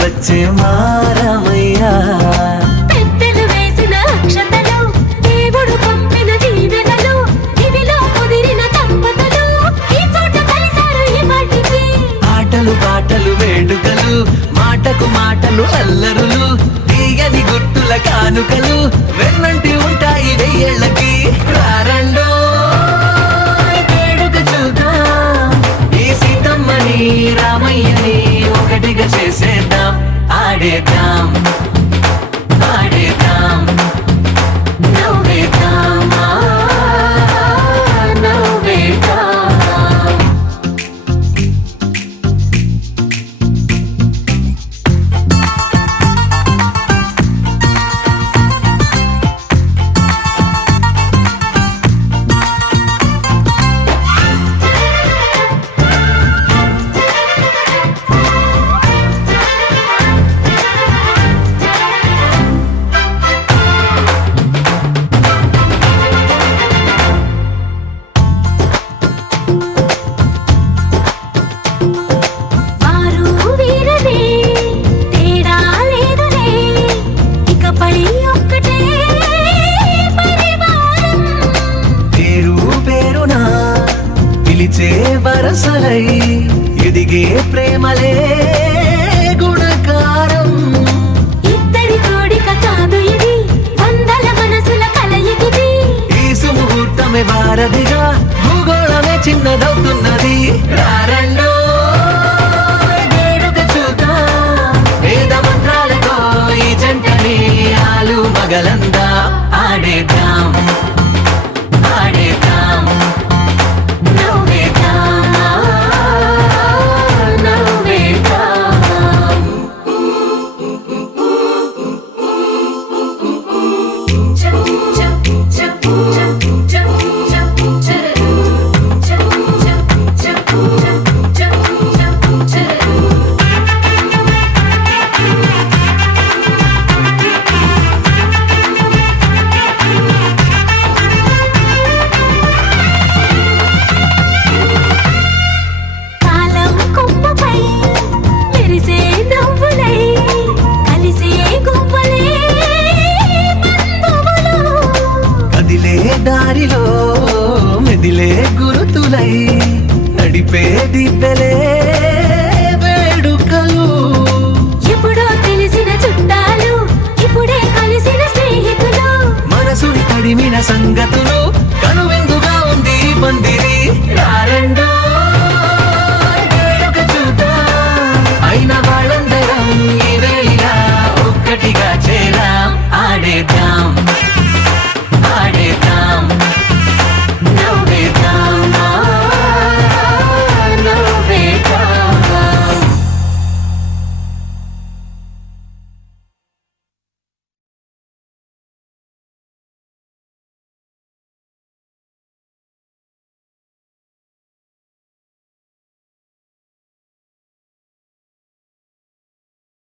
వచ్చే మారమయ్యా. పెద్దలు వేసిన అక్షతలు, దేవుడు పంపిన దీవెనలు, ఇవిలో కుదిరిన దంపతులు ఈ చోట కలిసారు ఈ పాటికి. ఆటలు పాటలు వేడుకలు, మాటకు మాటలు అల్లరులు, తీయని గుర్తుల కానుకలు వెన్నంటి ఉంటాయి వెయ్యేళ్ళకి. రారండో వేడుక చూద్దాం, ఈ సీతమ్మని రామయ్యని ఒకటిగా చేసేద్దాం. ఆడేద్దాం ఆడేద్దాం నవ్వేద్దాం నవ్వేద్దాం. వారు వీరలే, తేడా లేదులే, ఇకపై ఒక్కటే పరివారం. పేరు పేరునా పిలిచే వరసలై ఎదిగే ప్రేమలే గుణకారం. ఇద్దరి కోడిక కాదు ఇది, వందల మనసుల కలయికిది. ఈ సుముహూర్తమే వారధిగా, భూగోళమే చిన్నదవుతున్నది. రారండో వేడుక చూద్దాం, వేద మంత్రాలతో ఈ జంటని ఆలు మగలంతా